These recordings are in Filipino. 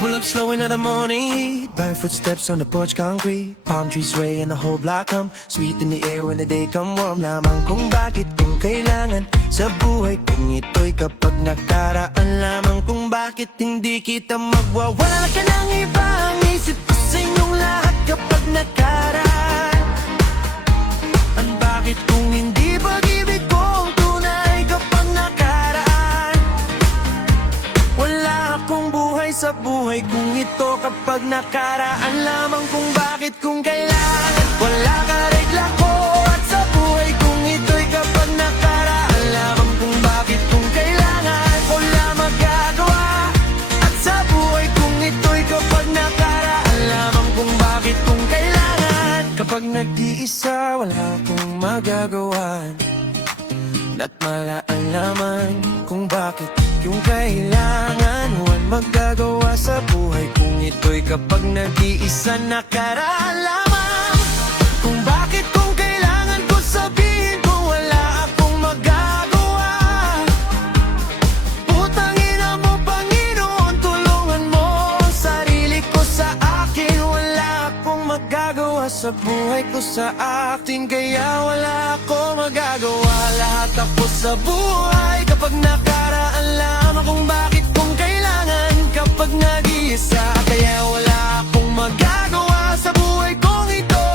Pull up slow in the morning heat, barefoot steps on the porch concrete. Palm trees sway and the whole block hum, sweet in the air when the day come warm. Lamang kung bakit kung kailangan sa buhay kung ito'y kapag nakaraan. Lamang kung bakit hindi kita magwawala ka ng ibang isip ko sa inyong lahat kapag nakaraan. Ang bakit kung hindi pag-ibig kong tunay kapag nakaraan. Wala akong buhay sa buhay kung ito kapag nakaraan. Lamang kung bakit kung kailangan wala ka regla ko at sa buhay kung ito'y kapag nakaraan. Lamang kung bakit kung kailangan wala magagawa at sa buhay kung ito'y kapag nakaraan. Lamang kung bakit kung kailangan kapag nag-iisa wala akong magagawa at malaalaman kung bakit yung kailangan walang magagawa sa buhay kung ito'y kapag nag-iisa nakaraan. Lamang kung bakit kung kailangan ko sabihin kung wala akong magagawa. Putang ina mo Panginoon, tulungan mo ang sarili ko sa akin. Wala akong magagawa sa buhay ko sa akin, kaya wala akong magagawa. Lahat ako sa buhay kapag nakaraan. Lamang kung bakit kung kailangan kapag nag-iisa, kaya wala akong magagawa sa buhay kong ito.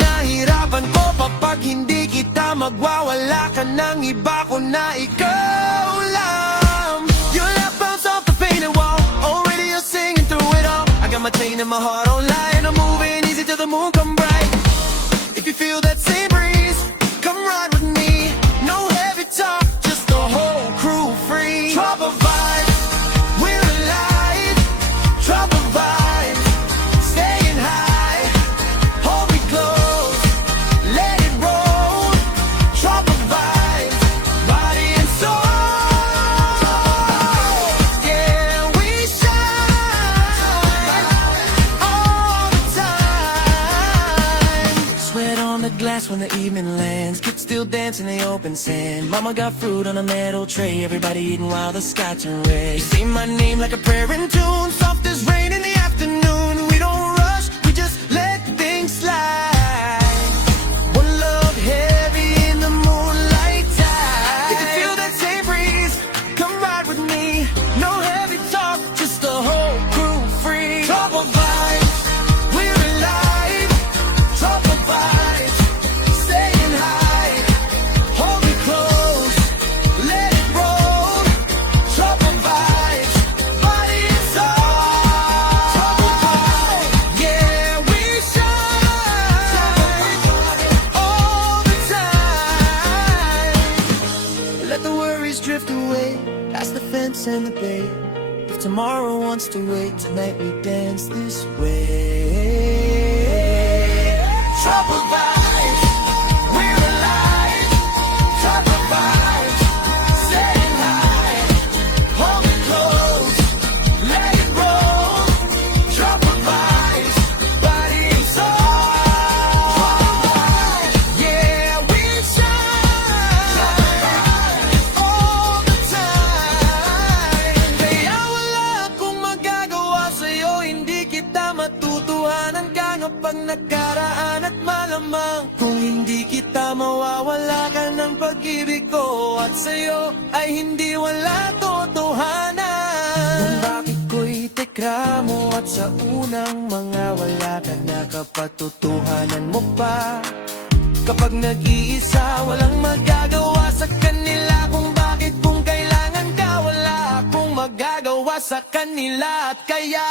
Nahirapan ko pa pag hindi kita magwawala ka ng iba ko na ikaw lang. You left bounce off the painted wall, already you're singing through it all. I got my chain and my heart on line, and I'm moving easy till the moon come bright. If you feel that same breeze, come ride with me. No heavy talk, just the whole crew free. Trouble vibes, we're alive. Trouble vibes, staying high. Hold me close, let it roll. Trouble vibes, body and soul. Yeah, we shine all the time. Sweat on the glass when the evening lands. Kids still dancing in the open sand. Mama got fruit on a metal tray. Everybody eating while the sky turned red. You say my name like a prayer in tune. Soft as rain in the afternoon. We don't rush, we just let things slide. One love heavy in the moonlight tide. If you feel that same breeze, come ride with me. No heavy talk, just the whole crew free. Trouble vibes, we're alive. Trouble vibes, staying high. Hold me close, let it roll. Trouble vibes, body and soul. Trouble vibes, yeah, we shine all the time. Let the worries drift away, past the fence and the bay. If tomorrow wants to wait, tonight we dance this way. Trouble vibes, we're alive. Trouble vibes, staying high. Hold me close, let it roll. Trouble vibes, body and soul. Yeah, we shine all the time. Kaya wala akong magagawa sa'yo, hindi kita matutuhanan ka kapag nakaraan. At malamang kung hindi kita mawawala ka ng pag-ibig ko, at sa'yo ay hindi wala totohanan. Kung bakit ko'y tekramo at sa unang mga wala ka na kapatutuhanan mo pa. Kapag nag-iisa walang magagawa sa kanila. Kung bakit kung kailangan ka wala akong magagawa sa kanila. At kaya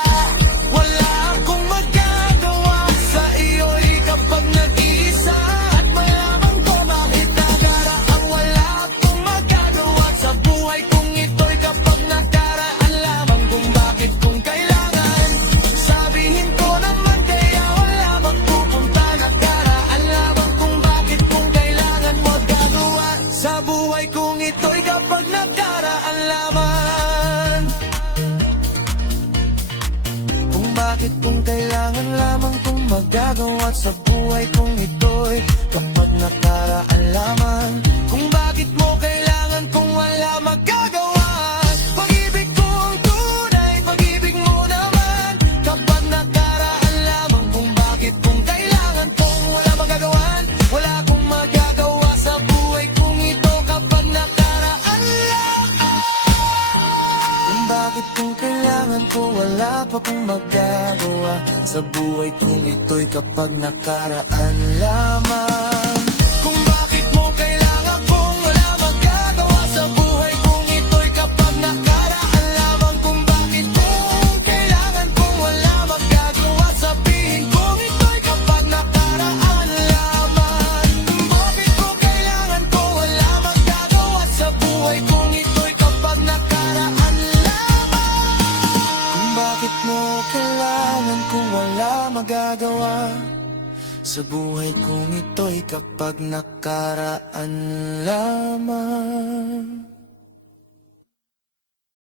wala akong magagawa sa iyo'y kapag nag-iisa. At malamang ko bakit nakaraan wala akong magagawa sa buhay kung ito'y kapag nakaraan. Lamang kung bakit kung kailangan sabihin ko naman, kaya wala magpupunta. Nakaraan lamang kung bakit kung kailangan magagawa sa buhay kung ito'y kapag nakaraan lamang. Kung bakit kung kailangan lamang kung magagawa sa buhay kung ito'y kapag nakaraan lamang. Kung bakit mo kailangan kung wala magagawa. Pag-ibig ko ang tunay, pag-ibig mo naman. buhay kung ito'y kapag nakaraan lamang. Kung bakit mo kailangan kung wala magagawa sa buhay kung ito'y kapag nakaraan lamang. Kung bakit mo kailangan kung wala magagawa sabihin kung ito'y kapag nakaraan lamang. Kung bakit ko kailangan kung wala magagawa sa buhay kung ito'y kapag nakaraan lamang. Kung bakit mo kailangan kung wala magagawa sa buhay kung ito'y kapag nakaraan lamang.